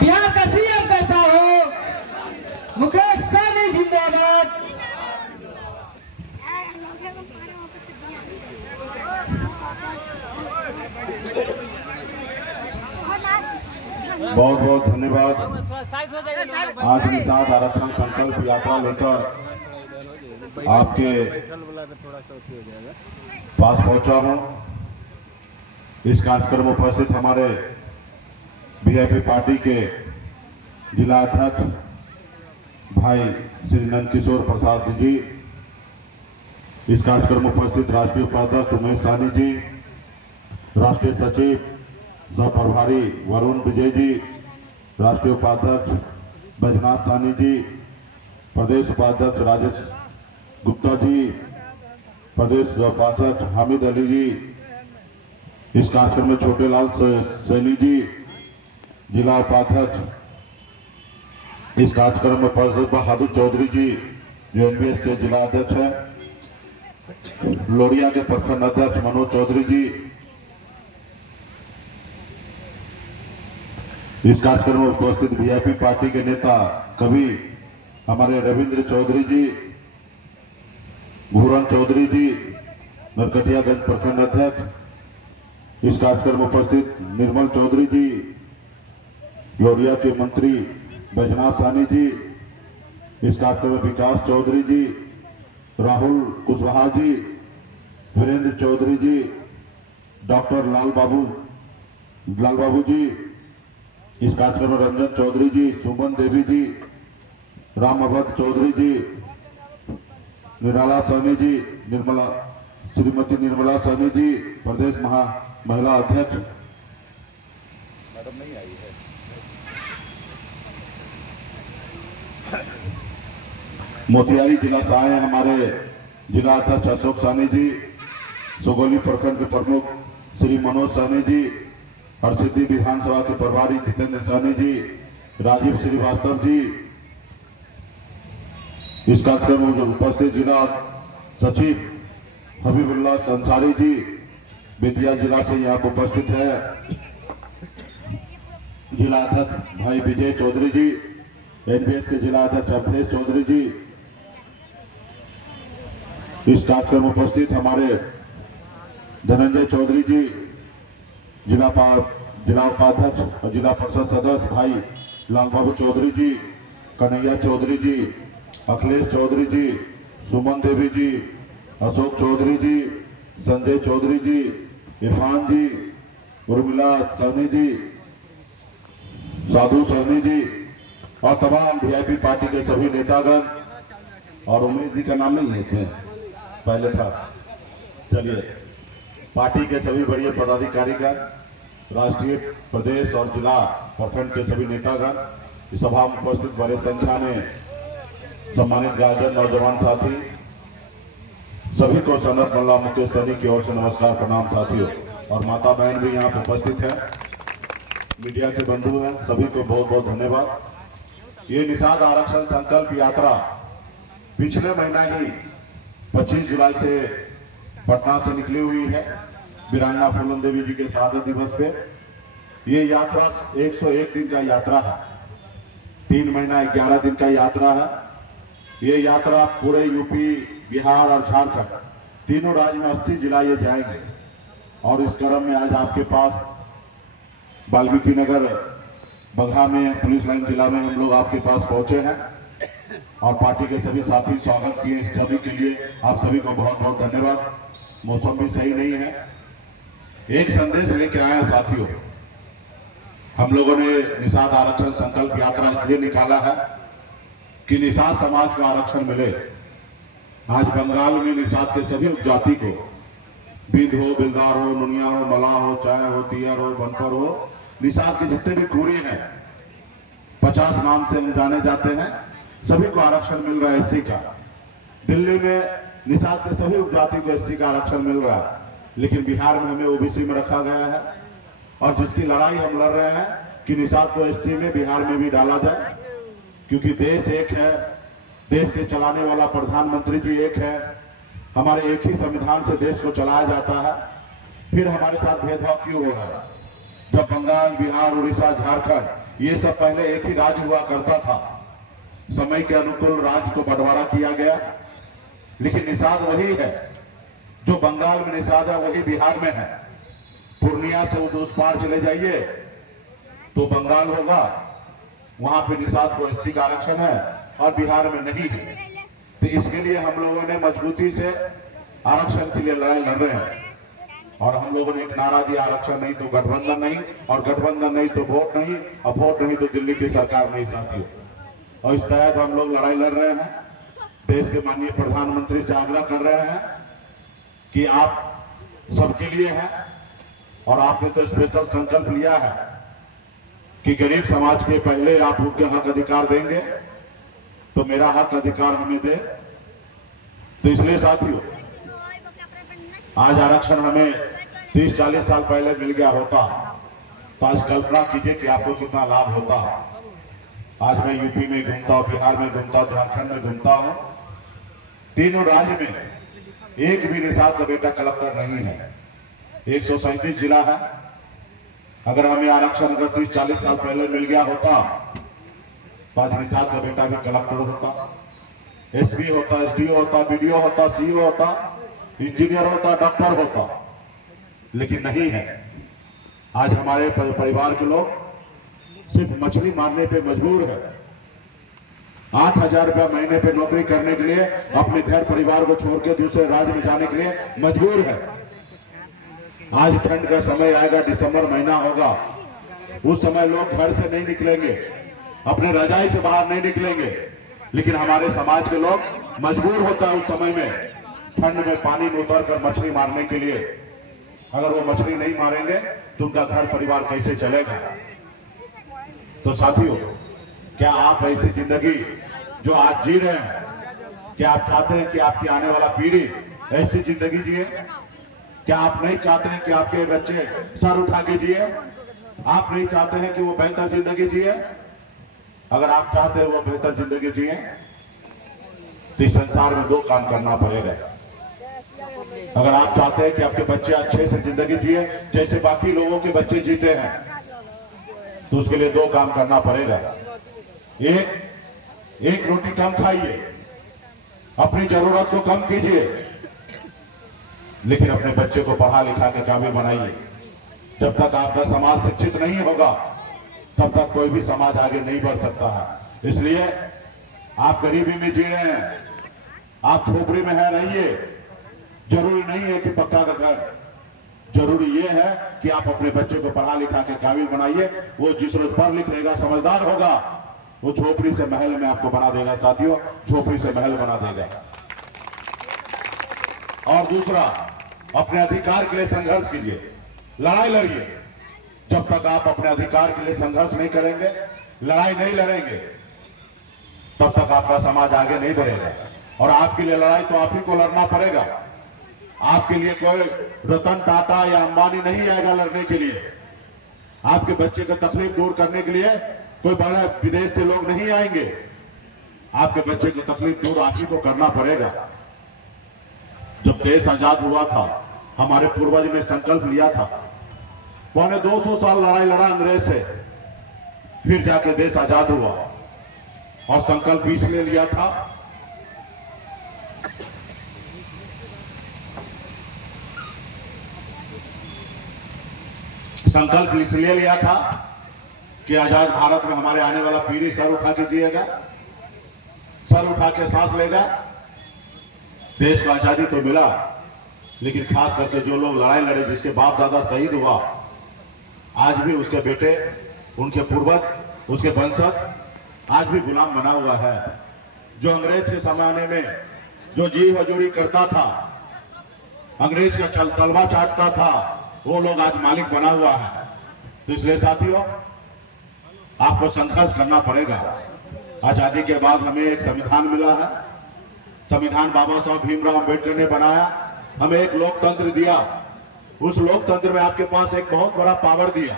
बिहार का सीएम कैसा हो? मुकेश सहनी जिंदाबाद। बहुत बहुत धन्यवाद। आज निषाद आरक्षण संकल्प यात्रा लेकर आपके पास पहुंचा हूं। इस कार्यक्रम में उपस्थित हमारे बीजेपी पार्टी के जिला अध्यक्ष भाई श्री नंदकिशोर प्रसाद जी, इस कार्यक्रम में उपस्थित राष्ट्रीय उपाध्यक्ष उमेश साहनी जी, राष्ट्रीय सचिव सह प्रभारी वरुण विजय जी, राष्ट्रीय उपाध्यक्ष बैजनाथ साहनी जी, प्रदेश उपाध्यक्ष राजेश गुप्ता जी, प्रदेश उपाध्यक्ष हामिद अली जी, इस कार्यक्रम में छोटे लाल सैनी जी, जिला उपाध्यक्ष इस कार्यक्रम में उपस्थित बहादुर चौधरी जी जो एनपीएस के जिला अध्यक्ष हैं, लोरिया के प्रखंड अध्यक्ष मनोज चौधरी जी, इस कार्यक्रम में उपस्थित वीआईपी पार्टी के नेता कवि हमारे रविंद्र चौधरी जी, भूरन चौधरी जी, नरकटियागंज प्रखंड अध्यक्ष, इस कार्यक्रम में उपस्थित निर्मल चौधरी जी, लोरिया के मंत्री बैजनाथ साहनी जी, इस कार्यक्रम में विकास चौधरी जी, राहुल कुशवाहा जी, वीरेंद्र चौधरी जी, डॉक्टर लाल बाबू जी, इस कार्यक्रम में रंजन चौधरी जी, सुमन देवी जी, राम अवध चौधरी जी, निराला साहनी जी, श्रीमती निर्मला साहनी जी, प्रदेश महिला अध्यक्ष मैडम नहीं आई है, मोतिहारी जिला सहाय हमारे जिला अध्यक्ष अशोक साहनी जी, सुगौली प्रखंड के प्रमुख श्री मनोज साहनी जी, हरसिद्धि विधानसभा के प्रभारी जितेंद्र साहनी जी, राजीव श्रीवास्तव जी, इस कार्यक्रम में उपस्थित जिला सचिव हबीबुल्लाह अंसारी जी, बेतिया जिला से यहाँ उपस्थित है जिला अध्यक्ष भाई विजय चौधरी जी, एनपीएस के जिला अध्यक्ष अवधेश चौधरी जी, इस कार्यक्रम में उपस्थित हमारे धनंजय चौधरी जी, जिला उपाध्यक्ष और जिला परिषद सदस्य भाई लाल बाबू चौधरी जी, कन्हैया चौधरी जी, अखिलेश चौधरी जी, सुमन देवी जी, अशोक चौधरी जी, संजय चौधरी जी, इरफान जी, उर्मिला सहनी जी, साधु सहनी जी और तमाम वीआईपी पार्टी के सभी नेतागण, और उमेश जी का नाम नहीं है इसमें, पहले था। चलिए, पार्टी के सभी बड़े पदाधिकारीगण, राष्ट्रीय प्रदेश और जिला प्रखंड के सभी नेतागण, इस सभा में उपस्थित बड़े संख्या में सम्मानित गार्जियन, नौजवान साथी, सभी को सनत मल्ला मुकेश सहनी की ओर से नमस्कार प्रणाम साथियों, और माता बहन भी यहाँ पर उपस्थित है, मीडिया के बंधु हैं, सभी को बहुत बहुत धन्यवाद। ये निषाद आरक्षण संकल्प यात्रा पिछले महीना ही 25 जुलाई से पटना से निकली हुई है, वीरांगना फूलन देवी जी के शहादत दिवस पे। ये यात्रा 101 दिन का यात्रा है, 3 महीना 11 दिन का यात्रा है। ये यात्रा पूरे यूपी, बिहार और झारखंड तीनों राज्य में 80 जिला ये जाएंगे, और इस क्रम में आज आपके पास वाल्मीकि नगर बगहा में पुलिस लाइन जिला में हम लोग आपके पास पहुंचे हैं, और पार्टी के सभी साथी स्वागत किए इस सभी के लिए आप सभी को बहुत बहुत धन्यवाद। मौसम भी सही नहीं है, एक संदेश लेके आए हैं साथियों। हम लोगों ने निषाद आरक्षण संकल्प यात्रा इसलिए निकाला है कि निषाद समाज को आरक्षण मिले। आज बंगाल में निषाद के सभी उपजाति को, बिंद हो, बिलदार हो, नुनिया हो, मला हो, चाय हो, तियर हो, बनपर हो, निषाद के जितने भी कुरी हैं, 50 नाम से हम जाने जाते हैं, सभी को आरक्षण मिल रहा है एससी का। दिल्ली में निषाद के सभी उपजाति को एससी का आरक्षण मिल रहा है, लेकिन बिहार में हमें ओबीसी में रखा गया है, और जिसकी लड़ाई हम लड़ रहे हैं कि निषाद को एससी में बिहार में भी डाला जाए, क्योंकि देश एक है, देश के चलाने वाला प्रधानमंत्री जी एक है, हमारे एक ही संविधान से देश को चलाया जाता है, फिर हमारे साथ भेदभाव क्यों हो रहा है? जब बंगाल, बिहार, उड़ीसा, झारखंड ये सब पहले एक ही राज्य हुआ करता था। समय के अनुकूल राज्य को बंटवारा किया गया, लेकिन निषाद वही है। जो बंगाल में निषाद है वही बिहार में है। पूर्णिया से उस पार चले जाइए तो बंगाल होगा, वहां पे निषाद को एससी का आरक्षण है और बिहार में नहीं है। तो इसके लिए हम लोगों ने मजबूती से आरक्षण के लिए लड़ाई लड़ रहे हैं और हम लोगों ने एक नारा दिया, आरक्षण नहीं तो गठबंधन नहीं, और गठबंधन नहीं तो वोट नहीं, और वोट नहीं तो दिल्ली की सरकार नहीं साथियों। और इस तहत हम लोग लड़ाई लड़ रहे हैं। देश के माननीय प्रधानमंत्री से आग्रह कर रहे हैं कि आप सबके लिए हैं, और आपने तो स्पेशल संकल्प लिया है कि गरीब समाज के पहले आप उनके हक अधिकार देंगे, तो मेरा हक अधिकार हमें दे। तो इसलिए साथियों, आज आरक्षण हमें 30-40 साल पहले मिल गया होता तो आज कल्पना कीजिए कि आपको कितना लाभ होता। आज मैं यूपी में घूमता हूं, बिहार में घूमता हूं, झारखंड में घूमता हूं, तीनों राज्य में एक भी निषाद का बेटा कलेक्टर नहीं है। 137 जिला है। अगर हमें आरक्षण अगर 30-40 साल पहले मिल गया होता तो आज निषाद का बेटा भी कलेक्टर होता, एसपी होता, एसडीओ होता, बीडीओ होता, सीईओ होता, इंजीनियर होता, डॉक्टर होता, लेकिन नहीं है। आज हमारे परिवार के लोग सिर्फ मछली मारने पे मजबूर है। 8,000 रुपया महीने पे नौकरी करने के लिए अपने घर परिवार को छोड़ के दूसरे राज्य में जाने के लिए मजबूर है। आज ठंड का समय आएगा, दिसंबर महीना होगा, उस समय लोग घर से नहीं निकलेंगे, अपने रजाई से बाहर नहीं निकलेंगे, लेकिन हमारे समाज के लोग मजबूर होता है उस समय में ठंड में पानी में उतरकर मछली मारने के लिए। अगर वो मछली नहीं मारेंगे तो उनका घर परिवार कैसे चलेगा। तो साथियों, क्या आप ऐसी जिंदगी जो आज जी रहे हैं, क्या आप चाहते हैं कि आपकी आने वाला पीढ़ी ऐसी जिंदगी जिए? क्या आप नहीं चाहते हैं कि आपके बच्चे सर उठा के जिए? आप नहीं चाहते हैं कि वो बेहतर जिंदगी जिए? अगर आप चाहते हैं वो बेहतर जिंदगी जिए तो इस संसार में 2 काम करना पड़ेगा। अगर आप चाहते हैं कि आपके बच्चे अच्छे से जिंदगी जिए जैसे बाकी लोगों के बच्चे जीते हैं, तो उसके लिए 2 काम करना पड़ेगा। एक रोटी कम खाइए, अपनी जरूरत को कम कीजिए, लेकिन अपने बच्चे को पढ़ा लिखा के काबिल बनाइए। जब तक आपका समाज शिक्षित नहीं होगा तब तक कोई भी समाज आगे नहीं बढ़ सकता है। इसलिए आप गरीबी में जी रहे हैं, आप झोपड़ी में है, रहिए। जरूरी नहीं है कि पक्का का घर, जरूरी यह है कि आप अपने बच्चे को पढ़ा लिखा के काबिल बनाइए। वो जिस रोज पढ़ लिख लेगा, समझदार होगा, वो झोपड़ी से महल में आपको बना देगा साथियों, झोपड़ी से महल बना देगा। और दूसरा, अपने अधिकार के लिए संघर्ष कीजिए, लड़ाई लड़िए। जब तक आप अपने अधिकार के लिए संघर्ष नहीं करेंगे, लड़ाई नहीं लड़ेंगे, तब तक आपका समाज आगे नहीं बढ़ेगा। और आपके लिए लड़ाई तो आप ही को लड़ना पड़ेगा। आपके लिए कोई रतन टाटा या अंबानी नहीं आएगा लड़ने के लिए। आपके बच्चे का तकलीफ दूर करने के लिए कोई बड़ा विदेश से लोग नहीं आएंगे। आपके बच्चे की तकलीफ दूर आप ही को करना पड़ेगा। जब देश आजाद हुआ था, हमारे पूर्वज ने संकल्प लिया था, 250 साल लड़ाई लड़ा अंग्रेज से, फिर जाके देश आजाद हुआ। और संकल्प इसलिए लिया था कि आजाद भारत में हमारे आने वाला पीढ़ी सर उठा के जिएगा, सर उठा के सांस लेगा। देश को आजादी तो मिला, लेकिन खास करके जो लोग लड़ाई लड़े, जिसके बाप दादा शहीद हुआ, आज भी उसके बेटे, उनके पूर्वज, उसके वंशज आज भी गुलाम बना हुआ है। जो अंग्रेज के जमाने में जो जी हजूरी करता था, अंग्रेज का तलवा चाटता था, वो लोग आज मालिक बना हुआ है। तो इसलिए साथियों, आपको संघर्ष करना पड़ेगा। आजादी के बाद हमें एक संविधान मिला है। संविधान बाबा साहब भीमराव अंबेडकर ने बनाया, हमें एक लोकतंत्र दिया। उस लोकतंत्र में आपके पास एक बहुत बड़ा पावर दिया,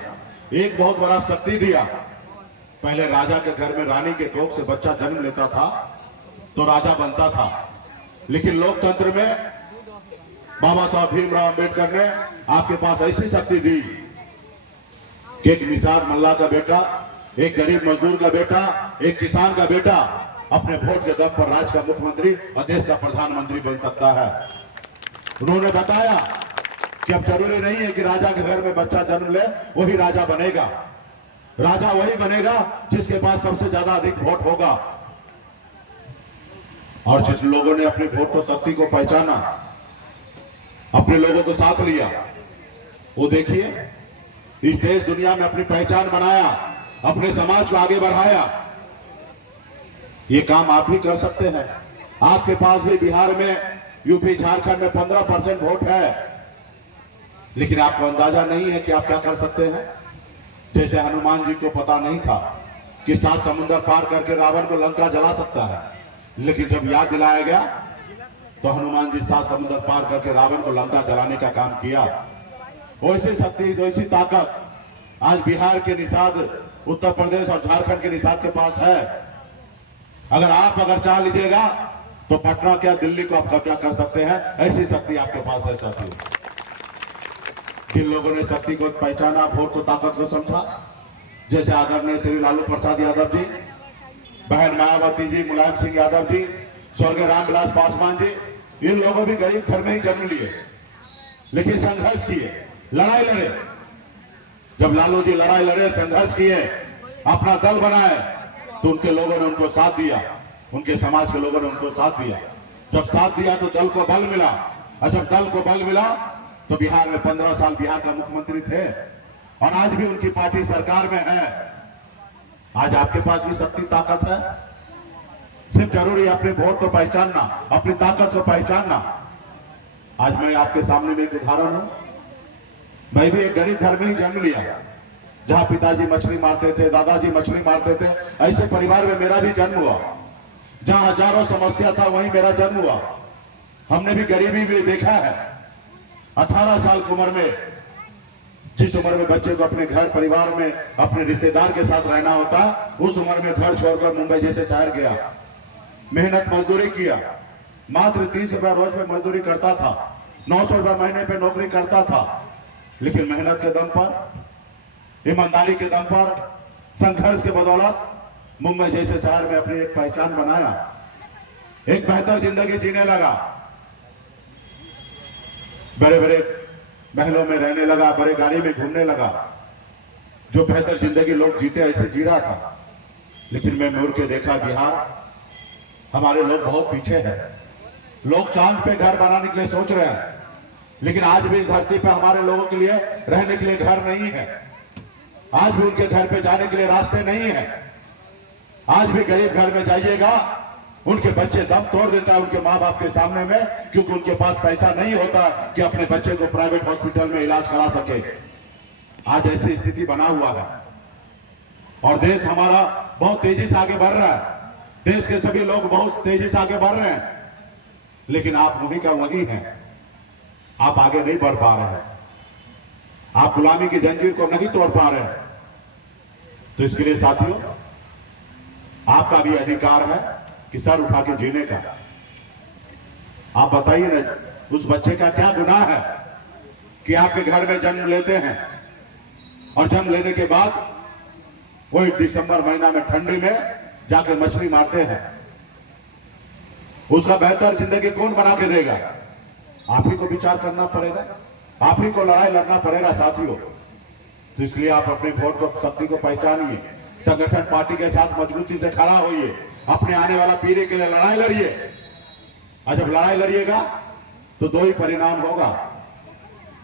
एक बहुत बड़ा शक्ति दिया। पहले राजा के घर में रानी के कोख से बच्चा जन्म लेता था तो राजा बनता था, लेकिन लोकतंत्र में बाबा साहब भीमराव अंबेडकर ने आपके पास ऐसी शक्ति दी कि एक निषाद मल्ला का बेटा एक गरीब मजदूर का बेटा, एक किसान का बेटा अपने वोट के दम पर राज्य का मुख्यमंत्री और देश का प्रधानमंत्री बन सकता है। उन्होंने बताया कि अब जरूरी नहीं है कि राजा के घर में बच्चा जन्म ले वही राजा बनेगा। राजा वही बनेगा जिसके पास सबसे ज्यादा अधिक वोट होगा। और जिस लोगों ने अपने वोट को, शक्ति को पहचाना, अपने लोगों को साथ लिया, वो देखिए इस देश दुनिया में अपनी पहचान बनाया, अपने समाज को आगे बढ़ाया। ये काम आप भी कर सकते हैं। आपके पास भी बिहार में, यूपी, झारखंड में 15% वोट है, लेकिन आपको अंदाजा नहीं है कि आप क्या कर सकते हैं। जैसे हनुमान जी को पता नहीं था कि 7 समुद्र पार करके रावण को लंका जला सकता है, लेकिन जब याद दिलाया गया तो हनुमान जी 7 समुद्र पार करके रावण को लंका जलाने का काम किया। वैसी शक्ति, वैसी ताकत आज बिहार के निषाद, उत्तर प्रदेश और झारखंड के निषाद के पास है। अगर चाह लीजिएगा तो पटना क्या, दिल्ली को आप कब्जा कर सकते हैं। ऐसी शक्ति आपके पास है साथियों। किन लोगों ने शक्ति को पहचाना, वोट को, ताकत को समझा, जैसे आदरणीय श्री लालू प्रसाद यादव जी, बहन मायावती जी, मुलायम सिंह यादव जी, स्वर्गीय रामविलास पासवान जी। इन लोगों भी गरीब घर में ही जन्म लिए, लेकिन संघर्ष किए, लड़ाई लड़े। जब लालू जी लड़ाई लड़े, संघर्ष किए, अपना दल बनाए, तो उनके लोगों ने उनको साथ दिया, उनके समाज के लोगों ने उनको साथ दिया। जब साथ दिया तो दल को बल मिला, और जब दल को बल मिला तो बिहार में 15 साल बिहार का मुख्यमंत्री थे, और आज भी उनकी पार्टी सरकार में है। आज आपके पास भी शक्ति, ताकत है। सिर्फ जरूरी है अपने वोट को पहचानना, अपनी ताकत को पहचानना। आज मैं आपके सामने में एक उदाहरण हूं। मैं भी एक गरीब घर में ही जन्म लिया, जहां पिताजी मछली मारते थे, दादाजी मछली मारते थे। ऐसे परिवार में मेरा भी जन्म हुआ। जहां हजारों समस्या था, वहीं मेरा जन्म हुआ। हमने भी गरीबी भी देखा है। 18 साल की उम्र में, जिस उम्र में बच्चे को अपने घर परिवार में, अपने रिश्तेदार के साथ रहना होता, उस उम्र में घर छोड़कर मुंबई जैसे शहर गया, मेहनत मजदूरी किया। मात्र 30 रुपया रोज में मजदूरी करता था, 900 रुपया महीने पे नौकरी करता था, लेकिन मेहनत के दम पर, ईमानदारी के दम पर, संघर्ष के बदौलत मुंबई जैसे शहर में अपनी एक पहचान बनाया, एक बेहतर जिंदगी जीने लगा, बड़े बड़े महलों में रहने लगा, बड़े गाड़ी में घूमने लगा। जो बेहतर जिंदगी लोग जीते ऐसे जी रहा था। लेकिन मैं मुड़ के देखा, बिहार, हमारे लोग बहुत पीछे हैं। लोग चांद पे घर बनाने के लिए सोच रहे हैं, लेकिन आज भी इस धरती पे हमारे लोगों के लिए रहने के लिए घर नहीं है। आज भी उनके घर पे जाने के लिए रास्ते नहीं है। आज भी गरीब घर में जाइएगा, उनके बच्चे दम तोड़ देता है उनके माँ बाप के सामने में, क्योंकि उनके पास पैसा नहीं होता कि अपने बच्चे को प्राइवेट हॉस्पिटल में इलाज करा सके। आज ऐसी स्थिति बना हुआ है, और देश हमारा बहुत तेजी से आगे बढ़ रहा है। देश के सभी लोग बहुत तेजी से आगे बढ़ रहे हैं, लेकिन आप वहीं का वहीं हैं। आप आगे नहीं बढ़ पा रहे हैं, आप गुलामी की जंजीर को नहीं तोड़ पा रहे हैं। तो इसके लिए साथियों, आपका भी अधिकार है कि सर उठा के जीने का। आप बताइए ना, उस बच्चे का क्या गुनाह है कि आपके घर में जन्म लेते हैं, और जन्म लेने के बाद वो दिसंबर महीना में ठंडी में जाकर मछली मारते हैं। उसका बेहतर जिंदगी कौन बना के देगा? आप ही को विचार करना पड़ेगा, आप ही को लड़ाई लड़ना पड़ेगा साथियों। तो इसलिए आप अपने वोट को, शक्ति को पहचानिए, संगठन पार्टी के साथ मजबूती से खड़ा होइए, अपने आने वाला पीढ़ी के लिए लड़ाई लड़िए। और जब लड़ाई लड़िएगा तो 2 ही परिणाम होगा,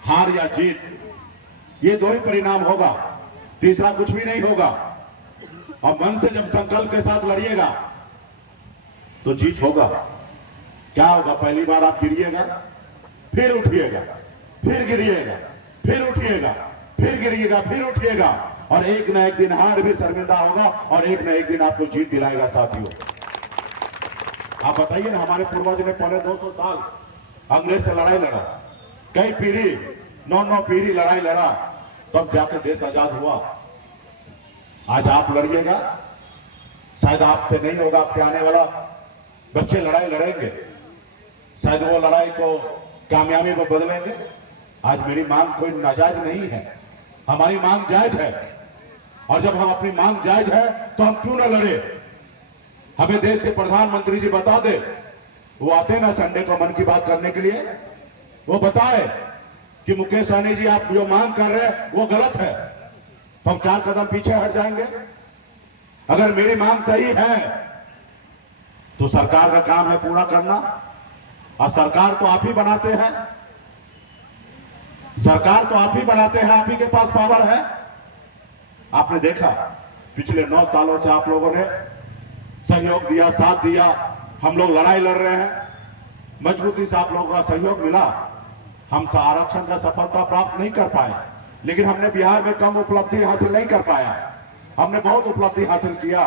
हार या जीत। ये 2 ही परिणाम होगा, तीसरा कुछ भी नहीं होगा। और मन से जब संकल्प के साथ लड़िएगा तो जीत होगा। क्या होगा? पहली बार आप गिरिएगा, फिर उठिएगा, फिर गिरिएगा, फिर उठिएगा, फिर गिरिएगा, फिर उठिएगा, और एक ना एक दिन हार भी शर्मिंदा होगा, और एक ना एक दिन आपको जीत दिलाएगा साथियों। आप बताइए ना, हमारे पूर्वज ने पौने 200 साल अंग्रेज से लड़ाई लड़ा, कई पीढ़ी, 9 पीढ़ी लड़ाई लड़ा, तब जाके देश आजाद हुआ। आज आप लड़िएगा, शायद आपसे नहीं होगा, आपके आने वाला बच्चे लड़ाई लड़ेंगे, शायद वो लड़ाई को कामयाबी में बदलेंगे। आज मेरी मांग कोई नाजायज नहीं है, हमारी मांग जायज है। और जब हम अपनी मांग जायज है तो हम क्यों ना लड़े। हमें देश के प्रधानमंत्री जी बता दे, वो आते ना संडे को मन की बात करने के लिए, वो बताए कि मुकेश सहनी जी आप जो मांग कर रहे हैं वो गलत है, तो हम 4 कदम पीछे हट जाएंगे। अगर मेरी मांग सही है तो सरकार का काम है पूरा करना, और सरकार तो आप ही बनाते हैं, सरकार तो आप ही बनाते हैं, आप ही के पास पावर है। आपने देखा पिछले 9 सालों से आप लोगों ने सहयोग दिया, साथ दिया, हम लोग लड़ाई लड़ रहे हैं, मजबूती से आप लोगों का सहयोग मिला। हम आरक्षण का सफलता प्राप्त नहीं कर पाए, लेकिन हमने बिहार में कम उपलब्धि हासिल नहीं कर पाया, हमने बहुत उपलब्धि हासिल किया।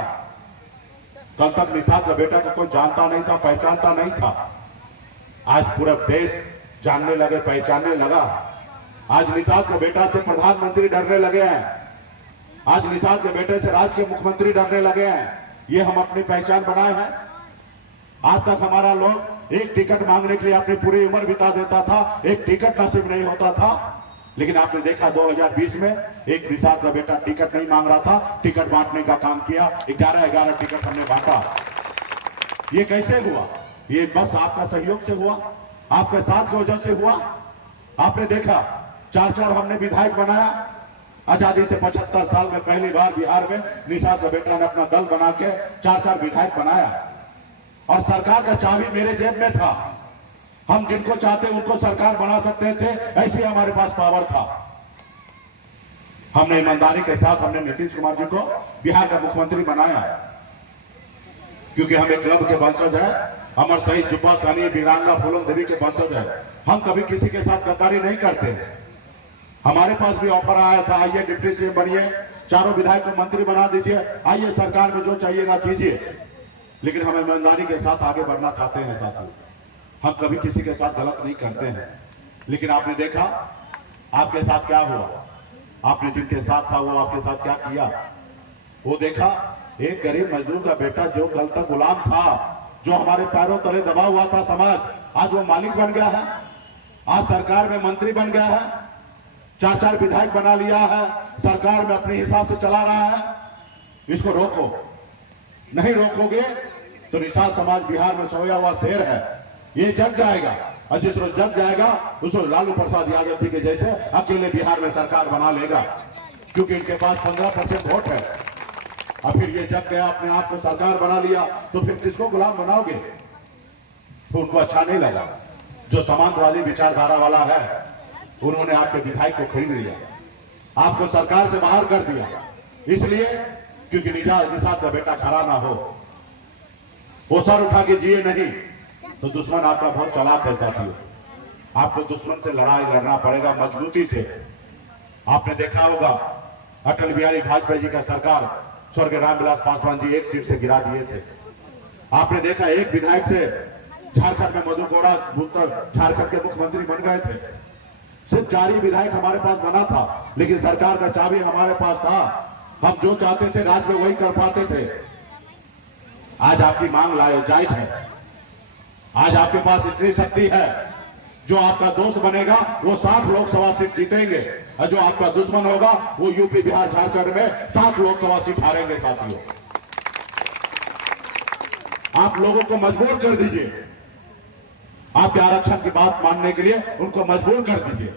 कल तक निषाद का बेटा को कोई जानता नहीं था, पहचानता नहीं था, आज पूरा देश जानने लगे, पहचानने लगा। आज निषाद के बेटा से प्रधानमंत्री डरने लगे हैं, आज निषाद के बेटे से राज्य के मुख्यमंत्री डरने लगे हैं। ये हम अपनी पहचान बनाए हैं। आज तक हमारा लोग एक टिकट मांगने के लिए अपनी पूरी उम्र बिता देता था, एक टिकट नसीब नहीं होता था। लेकिन आपने देखा 2020 में एक निषाद का बेटा टिकट नहीं मांग रहा था, टिकट बांटने का काम किया, 11 टिकट हमने बांटा। ये कैसे हुआ? ये बस आपका सहयोग से हुआ, आपके साथ की वजह से हुआ। आपने देखा 4 हमने विधायक बनाया। आजादी से 75 साल में पहली बार बिहार में निषाद का बेटा ने अपना दल बना के 4 विधायक बनाया, और सरकार का चाबी मेरे जेब में था। हम जिनको चाहते उनको सरकार बना सकते थे, ऐसे हमारे पास पावर था। हमने ईमानदारी के साथ हमने नीतीश कुमार जी को बिहार का मुख्यमंत्री बनाया, क्योंकि हम एक क्लब के वंशज है, अमर शहीद जुब्बा सहनी, वीरांगना फूलन देवी के वंशज है। हम कभी किसी के साथ गद्दारी नहीं करते। हमारे पास भी ऑफर आया था, आइए डिप्टी सीएम बनिए, 4 विधायक को मंत्री बना दीजिए, आइए सरकार में जो चाहिएगा कीजिए। लेकिन हम ईमानदारी के साथ आगे बढ़ना चाहते हैं साथियों, हम कभी किसी के साथ गलत नहीं करते हैं। लेकिन आपने देखा आपके साथ क्या हुआ, आपने जिनके साथ था वो आपके साथ क्या किया। वो देखा एक गरीब मजदूर का बेटा जो कल तक गुलाम था, जो हमारे पैरों तले दबा हुआ था समाज, आज वो मालिक बन गया है, आज सरकार में मंत्री बन गया है, 4 विधायक बना लिया है, सरकार में अपने हिसाब से चला रहा है। इसको रोको, नहीं रोकोगे तो निषाद समाज बिहार में सोया हुआ शेर है, ये जग जाएगा, और जिस रोज जग जाएगा उस रोज लालू प्रसाद यादव जी के जैसे अकेले बिहार में सरकार बना लेगा, क्योंकि इनके पास 15% वोट है। और फिर ये जग गया, अपने आप को सरकार बना लिया, तो फिर किसको गुलाम बनाओगे? तो उनको अच्छा नहीं लगा। जो समाजवादी विचारधारा वाला है उन्होंने आपके विधायक को खरीद लिया, आपको सरकार से बाहर कर दिया, इसलिए क्योंकि निषाद का बेटा खड़ा ना हो, वो सर उठा के जिए नहीं। तो दुश्मन आपका बहुत चालाक है साथियों, आपको दुश्मन से लड़ाई लड़ना पड़ेगा मजबूती से। आपने देखा होगा अटल बिहारी वाजपेयी जी का सरकार स्वर्गीय रामविलास पासवान जी 1 सीट से गिरा दिए थे। आपने देखा एक विधायक से झारखंड में मधु कोड़ा झारखंड के मुख्यमंत्री बन गए थे। सिर्फ 4 ही विधायक हमारे पास बना था, लेकिन सरकार का चाबी हमारे पास था, हम जो चाहते थे राज्य में वही कर पाते थे। आज आपकी मांग जायज है, आज आपके पास इतनी शक्ति है, जो आपका दोस्त बनेगा वो 60 लोकसभा सीट जीतेंगे, और जो आपका दुश्मन होगा वो यूपी बिहार झारखंड में 60 लोकसभा सीट हारेंगे। साथियों आप लोगों को मजबूर कर दीजिए, आपके आरक्षण की बात मानने के लिए उनको मजबूर कर दीजिए।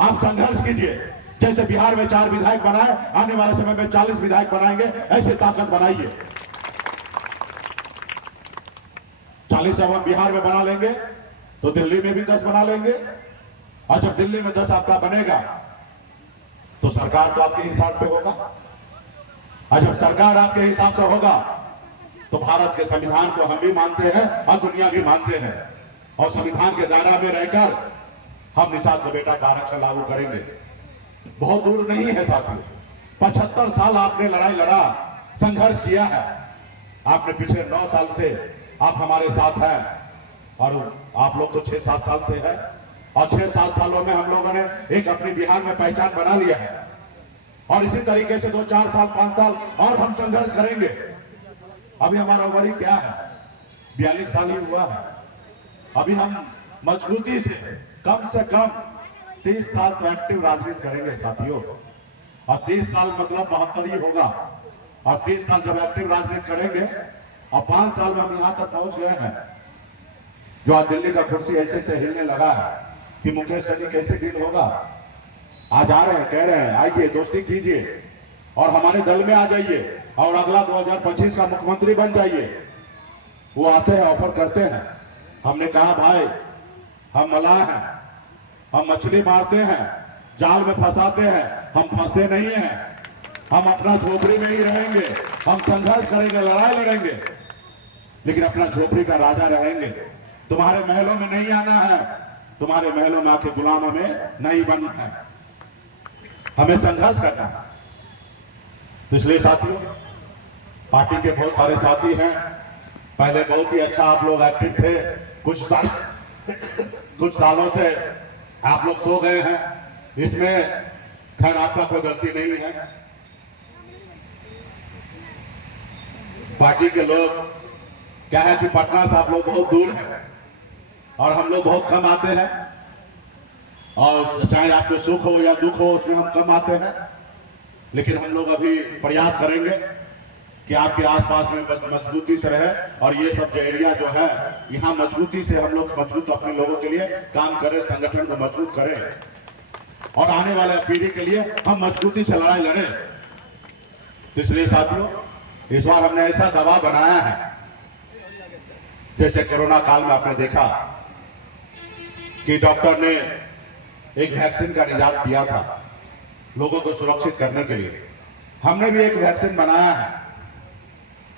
आप संघर्ष कीजिए, जैसे बिहार में 4 विधायक बनाए, आने वाले समय में 40 विधायक बनाएंगे, ऐसे ताकत बनाइए। 40 जब हम बिहार में बना लेंगे तो दिल्ली में भी 10 बना लेंगे, और जब दिल्ली में 10 आपका बनेगा तो सरकार तो आपके हिसाब पे होगा, और जब सरकार आपके हिसाब से होगा तो भारत के संविधान को हम भी मानते हैं और दुनिया भी मानते हैं, और संविधान के दायरा में रहकर हम निषाद का बेटा का आरक्षण लागू करेंगे। बहुत दूर नहीं है साथियों, 75 साल आपने लड़ाई लड़ा, संघर्ष किया है। आपने पिछले 9 साल से आप हमारे साथ हैं, और आप लोग तो 6-7 साल से हैं, और 6-7 सालों में हम लोगों ने एक अपनी बिहार में पहचान बना लिया है, और इसी तरीके से 2-4 साल 5 साल और हम संघर्ष करेंगे। अभी हमारा उम्र क्या है? 42 साल ही हुआ है। अभी हम मजबूती से कम 30 साल तो एक्टिव राजनीति करेंगे साथियों। और 30 साल मतलब 72 ही होगा। और 30 साल जब एक्टिव राजनीति करेंगे और 5 साल में हम यहां तक पहुंच गए हैं, जो आज दिल्ली का कुर्सी ऐसे से हिलने लगा है कि मुकेश सहनी कैसे डील होगा। आज आ रहे हैं, कह रहे हैं आइए दोस्ती कीजिए और हमारे दल में आ जाइए और अगला 2025 का मुख्यमंत्री बन जाइए। वो आते हैं, ऑफर करते हैं। हमने कहा भाई हम मलाह हैं, हम मछली मारते हैं, जाल में फंसाते हैं, हम फंसते नहीं हैं, हम अपना झोपड़ी में ही रहेंगे, हम संघर्ष करेंगे, लड़ाई लड़ेंगे, लेकिन अपना झोपड़ी का राजा रहेंगे। तुम्हारे महलों में नहीं आना है, तुम्हारे महलों में आके गुलाम हमें नहीं बनना है, हमें संघर्ष करना है। तो इसलिए साथियों, पार्टी के बहुत सारे साथी हैं, पहले बहुत ही अच्छा आप लोग एक्टिव थे, कुछ सालों से आप लोग सो गए हैं, इसमें खैर आपका कोई गलती नहीं है। पार्टी के लोग क्या है कि पटना से आप लोग बहुत दूर हैं और हम लोग बहुत कम आते हैं, और चाहे आपको सुख हो या दुख हो उसमें हम कम आते हैं, लेकिन हम लोग अभी प्रयास करेंगे कि आपके आसपास में मजबूती से रहे और ये सब जो एरिया जो है यहाँ मजबूती से हम लोग मजबूत अपने लोगों के लिए काम करें, संगठन को मजबूत करें और आने वाले पीढ़ी के लिए हम मजबूती से लड़ाई लड़ें। तो इसलिए साथियों, इस बार हमने ऐसा दबाव बनाया है, जैसे कोरोना काल में आपने देखा कि डॉक्टर ने एक वैक्सीन का निजात किया था लोगों को सुरक्षित करने के लिए, हमने भी एक वैक्सीन बनाया है।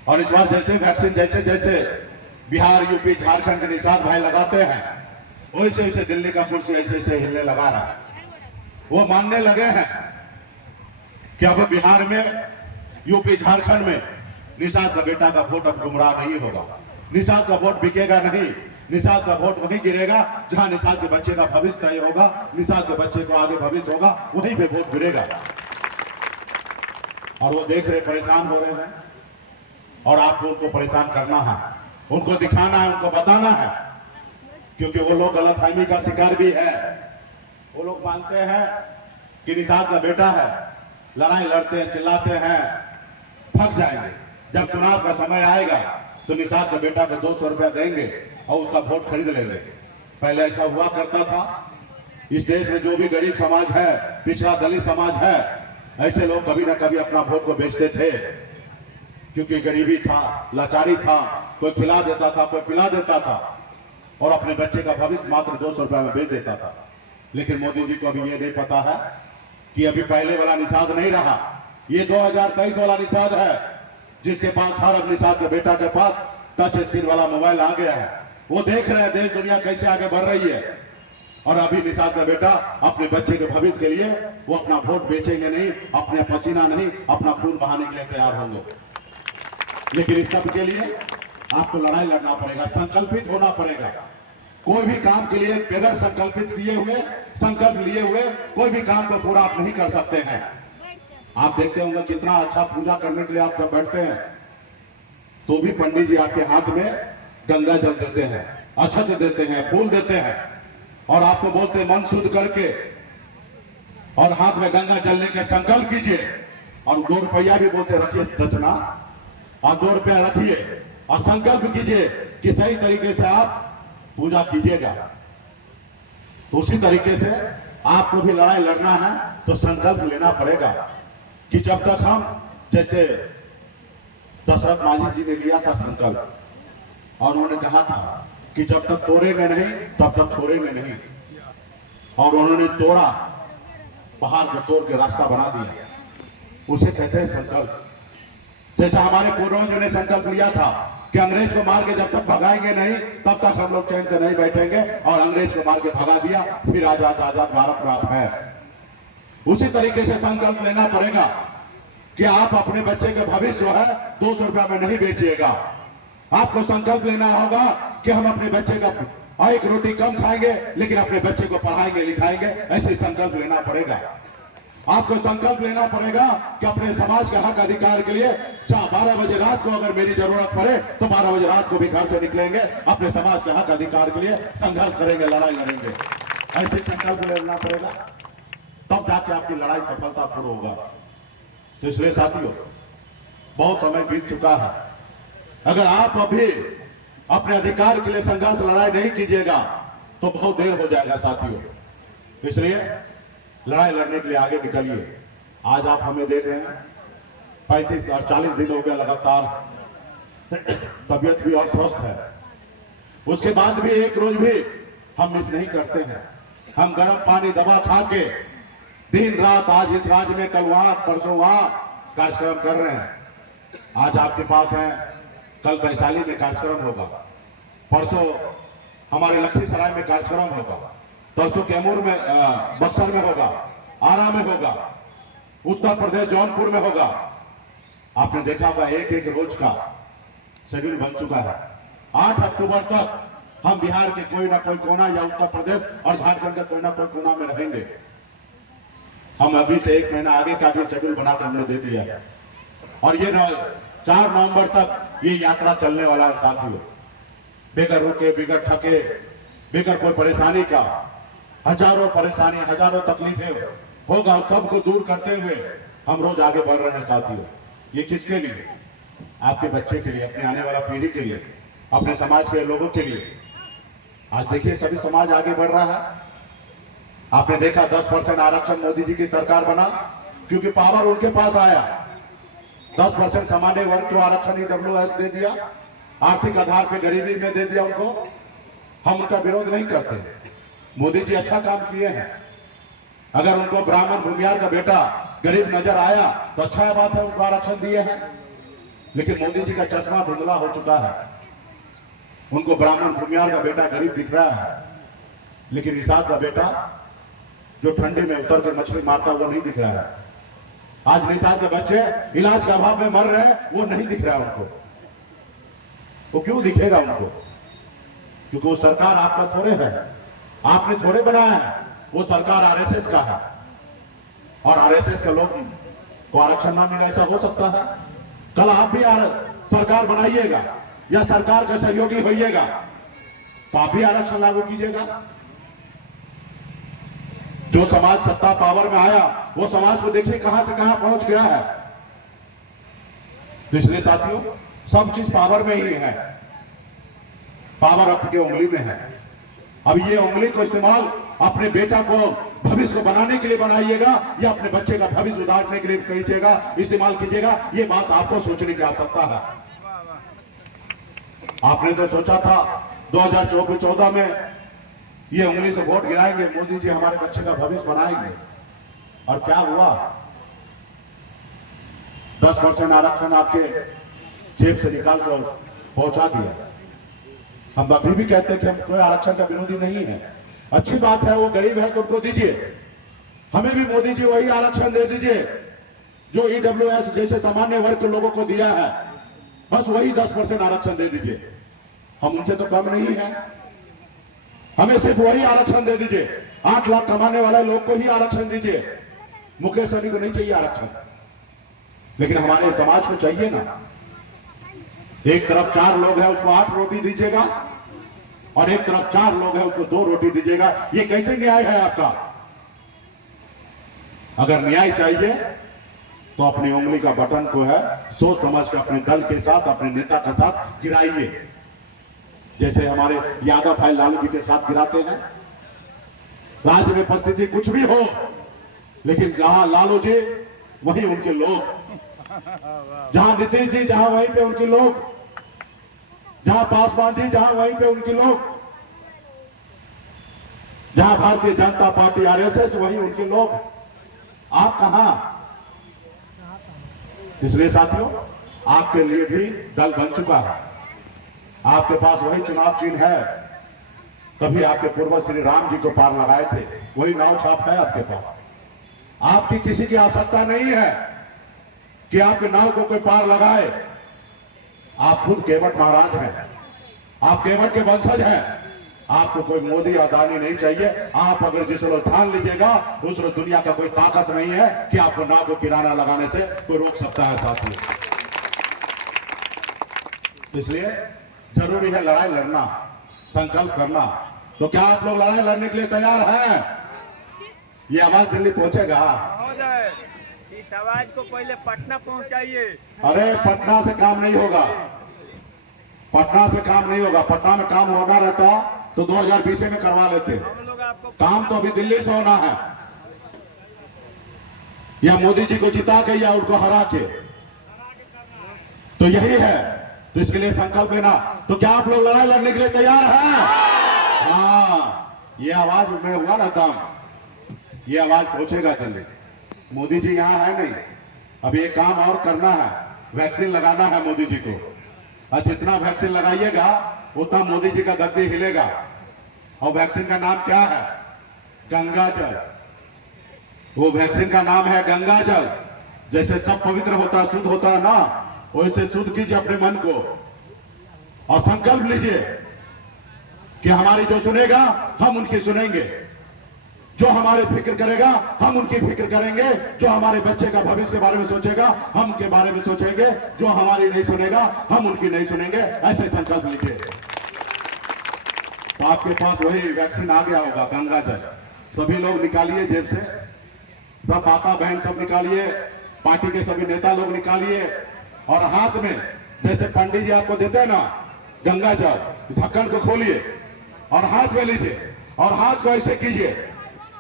और इस बार जैसे वैक्सीन जैसे जैसे बिहार, यूपी, झारखंड के निषाद भाई लगाते हैं, वैसे वैसे दिल्ली का कुर्सी ऐसे ऐसे हिलने लगा है। वो मानने लगे हैं कि अब बिहार में, यूपी, झारखंड में निषाद का बेटा का वोट अब गुमराह नहीं होगा, निषाद का वोट बिकेगा नहीं, निषाद का वोट वहीं गिरेगा जहां निषाद के बच्चे का भविष्य तय होगा, निषाद के बच्चे को आगे भविष्य होगा, वहीं पे वोट गिरेगा। और वो देख रहे परेशान हो रहे हैं और आपको उनको परेशान करना है, उनको दिखाना है, उनको बताना है, क्योंकि वो लोग गलतफहमी का शिकार भी है। वो लोग मानते हैं कि निषाद का बेटा है, लड़ाई लड़ते हैं, चिल्लाते हैं, थक जाएंगे, जब चुनाव का समय आएगा तो निषाद के बेटा को 200 रुपया देंगे और उसका वोट खरीद लेंगे। पहले ऐसा हुआ करता था। इस देश में जो भी गरीब समाज है, पिछड़ा दलित समाज है, ऐसे लोग कभी ना कभी अपना वोट को बेचते थे, क्योंकि गरीबी था, लाचारी था, कोई खिला देता था, कोई पिला देता था और अपने बच्चे का भविष्य मात्र 200 रुपया में बेच देता था। लेकिन मोदी जी को अभी ये नहीं पता है कि अभी पहले वाला निषाद नहीं रहा, ये 2023 वाला निषाद है, जिसके पास हर अब निषाद के बेटा के पास टच स्क्रीन वाला मोबाइल आ गया है। वो देख रहे हैं देश दुनिया कैसे आगे बढ़ रही है, और अभी निषाद का बेटा अपने बच्चे के भविष्य के लिए वो अपना वोट बेचेंगे नहीं, अपने पसीना नहीं, अपना खून बहाने के लिए तैयार होंगे। लेकिन इस सब के लिए आपको लड़ाई लड़ना पड़ेगा, संकल्पित होना पड़ेगा। कोई भी काम के लिए बगैर संकल्प लिए हुए कोई भी काम को पूरा आप नहीं कर सकते हैं। आप देखते होंगे कितना अच्छा पूजा करने के लिए आप जब बैठते हैं तो भी पंडित जी आपके हाथ में गंगा जल देते हैं, अक्षत देते हैं, फूल देते हैं और आपको बोलते हैं मन शुद्ध करके और हाथ में गंगा जल लेकर संकल्प कीजिए, और 2 रुपया भी बोलते रखिए दक्षिणा, और 2 रुपया रखिए और संकल्प कीजिए कि सही तरीके से आप पूजा कीजिएगा। उसी तरीके से आपको भी लड़ाई लड़ना है तो संकल्प लेना पड़ेगा कि जब तक हम, जैसे दशरथ मांझी जी ने लिया था संकल्प और उन्होंने कहा था कि जब तक तोड़ेंगे नहीं तब तक छोड़ेंगे नहीं, और उन्होंने तोड़ा, पहाड़ को तोड़ के रास्ता बना दिया, उसे कहते हैं संकल्प। जैसा हमारे पूर्वजों ने संकल्प लिया था कि अंग्रेज को मार के जब तक भगाएंगे नहीं तब तक हम लोग चैन से नहीं बैठेंगे, और अंग्रेज को मार के भगा दिया, फिर आजाद भारत में आप है। उसी तरीके से संकल्प लेना पड़ेगा कि आप अपने बच्चे के भविष्य जो है 200 रुपया में नहीं बेचिएगा। आपको संकल्प लेना होगा कि हम अपने बच्चे का एक रोटी कम खाएंगे लेकिन अपने बच्चे को पढ़ाएंगे लिखाएंगे, ऐसे संकल्प लेना पड़ेगा। आपको संकल्प लेना पड़ेगा कि अपने समाज के हक अधिकार के लिए 12 बजे रात को अगर मेरी जरूरत पड़े तो 12 बजे रात को भी घर से निकलेंगे, अपने समाज के हक अधिकार के लिए संघर्ष करेंगे, लड़ाई लड़ेंगे। ऐसे संकल्प लेना पड़ेगा। तब जाके आपकी लड़ाई सफलतापूर्ण होगा। तो इसलिए साथियों, बहुत समय बीत चुका है। अगर आप अभी अपने अधिकार के लिए संघर्ष लड़ाई नहीं कीजिएगा तो बहुत देर हो जाएगा साथियों। इसलिए लड़ाई लड़ने के लिए आगे निकलिए। आज आप हमें देख रहे हैं 35 और 40 दिन हो गया लगातार, तबीयत भी और स्वस्थ है, उसके बाद भी एक रोज भी हम मिस नहीं करते हैं। हम गर्म पानी दवा खा के दिन रात, आज इस राज्य में, कल वहां, परसों वहां कार्यक्रम कर रहे हैं। आज आपके पास है, कल वैशाली में कार्यक्रम होगा, परसों हमारे लखीसराय में कार्यक्रम होगा, परसों कैमूर में, बक्सर में होगा, आरा में होगा, उत्तर प्रदेश जौनपुर में होगा। आपने देखा होगा एक एक रोज का शेड्यूल बन चुका है। 8 अक्टूबर तक हम बिहार के कोई ना कोई कोना या उत्तर प्रदेश और झारखंड के कोई ना कोई कोना में रहेंगे। हम अभी से 1 महीना आगे का भी शेड्यूल बनाकर हमने दे दिया है और ये 4 नवंबर तक ये यात्रा चलने वाला है साथियों। बेगर रुके, बेगर थके, बेगर कोई परेशानी का, हजारों परेशानी, हजारों तकलीफें होगा, सबको दूर करते हुए हम रोज आगे बढ़ रहे हैं साथियों। ये किसके लिए? आपके बच्चे के लिए, अपने आने वाला पीढ़ी के लिए, अपने समाज के लोगों के लिए। आज देखिए सभी समाज आगे बढ़ रहा है। आपने देखा 10% आरक्षण मोदी जी की सरकार बना क्योंकि पावर उनके पास आया। 10% सामान्य वर्ग को आरक्षण ईडब्ल्यूएस दे दिया, आर्थिक आधार पे गरीबी में दे दिया उनको। हम उनका विरोध नहीं करते, मोदी जी अच्छा काम किए हैं। अगर उनको ब्राह्मण भूमियार का बेटा गरीब नजर आया तो अच्छा बात है, उनको आरक्षण दिए हैं। लेकिन मोदी जी का चश्मा धुंधला हो चुका है, उनको ब्राह्मण भूमियार का बेटा गरीब दिख रहा है, लेकिन निषाद का बेटा जो ठंडी में उतर कर मछली मारता वो नहीं दिख रहा है। आज निषाद के बच्चे इलाज के अभाव में मर रहे हैं, वो नहीं दिख रहा है उनको। वो क्यों दिखेगा उनको? क्योंकि वो सरकार आपका थोड़े है, आपने थोड़े बनाया है। वो सरकार आरएसएस का है और आरएसएस का लोग को आरक्षण ना मिला, ऐसा हो सकता है? कल आप भी सरकार बनाइएगा या सरकार का सहयोगी होइएगा तो आप भी आरक्षण लागू कीजिएगा। जो समाज सत्ता पावर में आया वो समाज को देखिए कहां से कहां पहुंच गया है। तो इसलिए साथियों, सब चीज पावर में ही है, पावर आपके उंगली में है। अब ये उंगली को इस्तेमाल अपने बेटा को भविष्य को बनाने के लिए बनाइएगा या अपने बच्चे का भविष्य उधारने के लिए कीजिएगा, इस्तेमाल कीजिएगा, ये बात आपको सोचने की आवश्यकता है। आपने तो सोचा था 2014 में ये उंगली से वोट गिराएंगे, मोदी जी हमारे बच्चे का भविष्य बनाएंगे, और क्या हुआ? 10% आरक्षण आपके जेब से निकाल कर पहुंचा दिया। हम अभी भी कहते हैं कि हम कोई आरक्षण का विरोधी नहीं है, अच्छी बात है, वो गरीब है तो उनको दीजिए। हमें भी मोदी जी वही आरक्षण दे दीजिए जो ईडब्ल्यूएस जैसे सामान्य वर्ग के लोगों को दिया है, बस वही 10% आरक्षण दे दीजिए। हम उनसे तो कम नहीं है, हमें सिर्फ वही आरक्षण दे दीजिए। 8 लाख कमाने वाले लोग को ही आरक्षण दीजिए, मुकेश सहनी को नहीं चाहिए आरक्षण। लेकिन हमारे समाज को चाहिए ना। एक तरफ 4 लोग हैं उसको 8 रोटी दीजिएगा और एक तरफ 4 लोग हैं उसको 2 रोटी दीजिएगा। ये कैसे न्याय है आपका? अगर न्याय चाहिए तो अपनी उंगली का बटन को है सोच समझ कर अपने दल के साथ, अपने नेता के साथ गिराइए, जैसे हमारे यादव भाई लालू जी के साथ गिराते हैं। राज्य में परिस्थिति कुछ भी हो, लेकिन जहां लालू जी वहीं उनके लोग, जहां नीतीश जी जहां वहीं पे उनके लोग, जहां पासवान जी जहां वहीं पे उनके लोग, जहां भारतीय जनता पार्टी आरएसएस वहीं उनके लोग। आप कहां? इसलिए साथियों, आपके लिए भी दल बन चुका है, आपके पास वही चुनाव चिन्ह है। कभी आपके पूर्वज श्री राम जी को पार लगाए थे, वही नाव छाप है आपके पास। आपकी किसी की आवश्यकता नहीं है कि आपके नाव को कोई पार लगाए। आप खुद केवट महाराज हैं, आप केवट के वंशज हैं। आपको कोई मोदी अदानी नहीं चाहिए। आप अगर जिस रोज ठान लीजिएगा उस रोज दुनिया का कोई ताकत नहीं है कि आपको नाव को किनारा लगाने से कोई रोक सकता है साथियों। तो इसलिए जरूरी है लड़ाई लड़ना, संकल्प करना। तो क्या आप लोग लड़ाई लड़ने के लिए तैयार हैं? ये आवाज दिल्ली पहुंचेगा? महोदय, इस आवाज को पहले पटना पहुंचाइए। अरे पटना से काम नहीं होगा, पटना से काम नहीं होगा। पटना में काम होना रहता तो 2020 में करवा लेते। हम लोग आपको काम तो अभी दिल्ली से होना है, या मोदी जी को जिता के या उनको हरा के, तो यही है। तो इसके लिए संकल्प लेना। तो क्या आप लोग लड़ाई लड़ने के लिए तैयार हैं? हाँ, ये आवाज में हुआ ना दम, ये आवाज पहुंचेगा दिल्ली। मोदी जी यहाँ है नहीं, अब ये काम और करना है, वैक्सीन लगाना है मोदी जी को। और जितना वैक्सीन लगाइएगा उतना मोदी जी का गद्दी हिलेगा। और वैक्सीन का नाम क्या है? गंगा जल। वो वैक्सीन का नाम है गंगा जल। जैसे सब पवित्र होता है, शुद्ध होता है ना, वैसे शुद्ध कीजिए अपने मन को और संकल्प लीजिए कि हमारी जो सुनेगा हम उनकी सुनेंगे, जो हमारे फिक्र करेगा हम उनकी फिक्र करेंगे, जो हमारे बच्चे का भविष्य के बारे में सोचेगा हम उनके बारे में सोचेंगे, जो हमारी नहीं सुनेगा हम उनकी नहीं सुनेंगे। ऐसे संकल्प लीजिए। तो आपके पास वही वैक्सीन आ गया होगा, गंगा जल। सभी लोग निकालिए जेब से, सब माता बहन सब निकालिए, पार्टी के सभी नेता लोग निकालिए। और हाथ में जैसे पंडित जी आपको देते हैं ना गंगा जल, ढक्कन को खोलिए और हाथ में लीजिए और हाथ को ऐसे कीजिए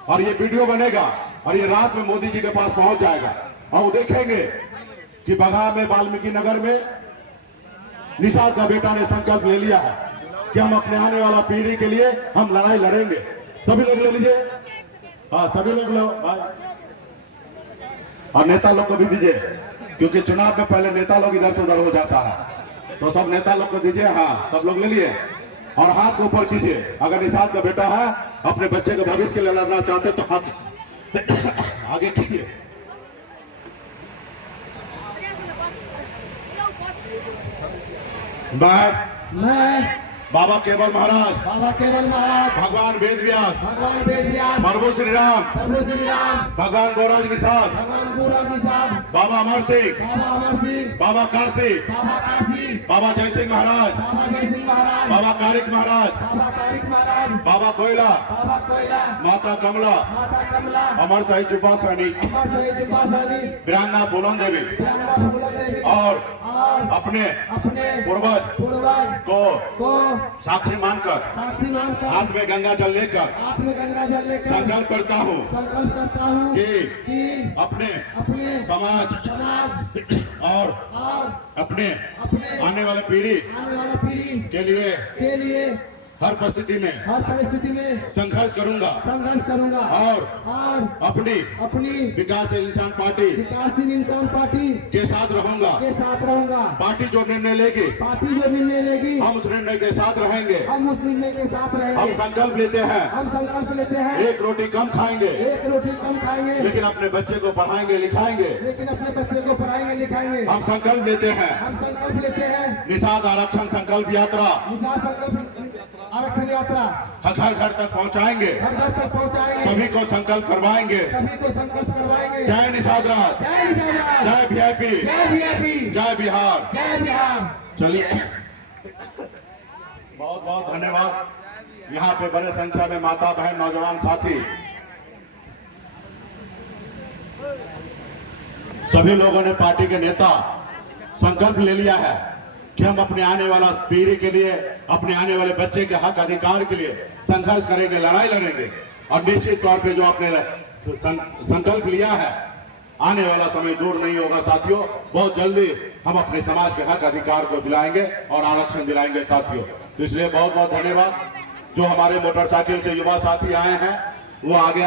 और ये वीडियो बनेगा और ये रात में मोदी जी के पास पहुंच जाएगा। और वो देखेंगे कि बघा में वाल्मीकि नगर में निषाद का बेटा ने संकल्प ले लिया है कि हम अपने आने वाला पीढ़ी के लिए हम लड़ाई लड़ेंगे। सभी लोग ले लीजिए, हाँ सभी लोग लो और नेता लोग को भी दीजिए, क्योंकि चुनाव में पहले नेता लोग इधर से उधर हो जाता है। तो सब नेता लोग को दीजिए, हाँ सब लोग ले लिए और हाथ को ऊपर कीजिए। अगर निषाद का बेटा है, अपने बच्चे के भविष्य के लिए लड़ना चाहते तो हाथ आगे कीजिए। मैं बाबा केवल महाराज, बाबा केवल महाराज, भगवान वेद व्यास, भगवान वेद व्यास, प्रभु श्री राम, प्रभु श्री राम, भगवान गौराज निषाद, भगवान गुरुराज निषाद, बाबा अमर सिंह, बाबा अमर सिंह, बाबा काशी, बाबा काशी, बाबा जय सिंह महाराज, बाबा जय सिंह महाराज, बाबा कारिक महाराज, बाबा तारिक महाराज, बाबा कोयला, बाबा कोयला, माता कमला, माता कमला, अमर शहीद जुब्बा सैनी, अमर शहीद जुब्बा सैनी, वीरांगना पूनम देवी प्रियंका फूलन देवी और और अपने अपने पूर्वज पूर्वज को को साक्षी मानकर साक्षी मानकर हाथ में गंगा जल लेकर हाथ में गंगा जल लेकर संकल्प करता हूँ संकल्प करता हूँ कि अपने अपने समाज समाज और अपने अपने आने वाले पीढ़ी आने वाला पीढ़ी के लिए हर परिस्थिति में संघर्ष करूंगा संघर्ष करूंगा और अपनी अपनी विकासशील इंसान पार्टी विकासशील इंसान पार्टी के साथ रहूंगा। पार्टी जो निर्णय लेगी पार्टी जो निर्णय लेगी हम उस निर्णय के साथ रहेंगे। हम उस निर्णय के साथ रहेंगे। हम संकल्प लेते हैं, हम संकल्प लेते हैं एक रोटी कम खाएंगे, एक रोटी कम खाएंगे, लेकिन अपने बच्चे को पढ़ाएंगे लिखाएंगे। लेकिन अपने बच्चे को पढ़ाएंगे लिखाएंगे। हम संकल्प लेते हैं हम संकल्प लेते हैं निषाद आरक्षण संकल्प यात्रा निषाद संकल्प आरक्षण यात्रा घर घर तक पहुंचाएंगे, घर घर तक पहुंचाएंगे, सभी को संकल्प करवाएंगे। सभी को संकल्प करवाएंगे। जय निषाद राज, जय निषाद राज, जय वीआईपी, जय वीआईपी, जय बिहार। जय बिहार। चलिए बहुत बहुत धन्यवाद। यहाँ पे बड़े संख्या में माता बहन नौजवान साथी सभी लोगों ने, पार्टी के नेता संकल्प ले लिया है कि हम अपने आने वाला पीढ़ी के लिए, अपने आने वाले बच्चे के हक अधिकार के लिए संघर्ष करेंगे, लड़ाई लड़ेंगे। और निश्चित तौर पे जो आपने संकल्प लिया है, आने वाला समय दूर नहीं होगा साथियों। बहुत जल्दी हम अपने समाज के हक अधिकार को दिलाएंगे और आरक्षण दिलाएंगे साथियों। तो इसलिए बहुत बहुत धन्यवाद। जो हमारे मोटरसाइकिल से युवा साथी आए हैं वो आगे